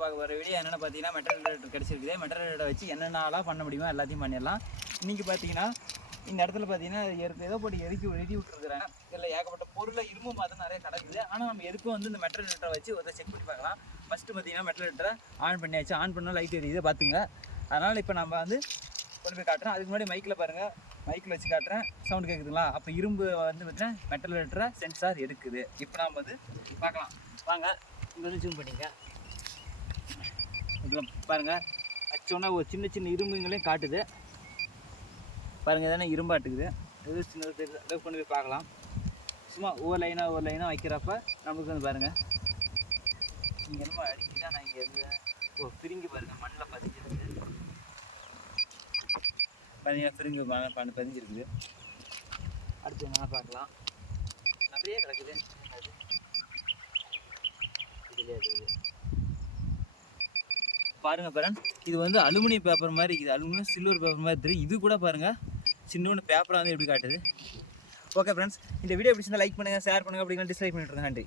பார்க்க போகிற வீடியோ என்னென்னு பார்த்தீங்கன்னா மெட்டல் டிடெக்டர் கிடச்சிருக்குது. மெட்டல் டிடெக்டரை வச்சு என்னென்னலாம் பண்ண முடியுமோ எல்லாத்தையும் பண்ணிடலாம். இன்றைக்கி பார்த்தீங்கன்னா இந்த இடத்துல பார்த்தீங்கன்னா ஏதோ போட்டு எரிக்கி விட்டுருக்குறாங்க. இதில் ஏகப்பட்ட பொருளை இரும்பு பார்த்து நிறைய கிடக்குது. ஆனால் நம்ம எதுக்கும் வந்து இந்த மெட்டல் டிடெக்டரை வச்சு ஒரு செக் பண்ணி பார்க்கலாம். ஃபஸ்ட்டு பார்த்தீங்கன்னா மெட்டல் டிடெக்டரை ஆன் பண்ணியாச்சு. ஆன் பண்ணால் லைட் எரியுது பார்த்துங்க. அதனால் இப்போ நம்ம வந்து கொண்டு போய் காட்டுறேன். அதுக்கு முன்னாடி மைக்கில் பாருங்கள், மைக்கில் வச்சு காட்டுறேன். சவுண்டு கேட்குதுங்களா? அப்போ இரும்பு வந்து பார்த்தீங்கன்னா மெட்டல் டிடெக்டரை சென்சார் எடுக்குது. இப்போ நாம் வந்து பார்க்கலாம் வாங்க. இங்கே வந்து ஜூம் பண்ணிங்க. இதில் பாருங்கள் வச்சோன்னா ஒரு சின்ன சின்ன இரும்புங்களையும் காட்டுது பாருங்கள். எதனா இரும்பாட்டுக்குது. எது சின்னது கொண்டு போய் பார்க்கலாம். சும்மா ஒவ்வொரு லைனாக வைக்கிறப்ப நம்மளுக்கு வந்து பாருங்கள் இங்கே என்னமோ அடிச்சுதான். நான் இங்கே இருந்து பிரிங்கி பாருங்கள் மண்ணில் பதிஞ்சிருக்குது. பார்த்தீங்கன்னா பிரிங்கு பதிஞ்சிருக்குது. அடுத்து என்ன பார்க்கலாம். நிறைய கிடக்குது. இதுலேயே இருக்குது பாருங்கள் பேரன். இது வந்து அலுமினியம் பேப்பர் மாதிரி இருக்குது. அலுமினியம் சில்வர் பேப்பர் மாதிரி தெரியுது. இது கூட பாருங்கள் சின்னொன்று பேப்பராக வந்து எப்படி காட்டுது. ஓகே ஃப்ரெண்ட்ஸ், இந்த வீடியோ பிடிச்சிருந்தா லைக் பண்ணுங்கள், ஷேர் பண்ணுங்கள், அப்படிங்கிற டிஸ்லைக் பண்ணிட்டுருங்க. நன்றி.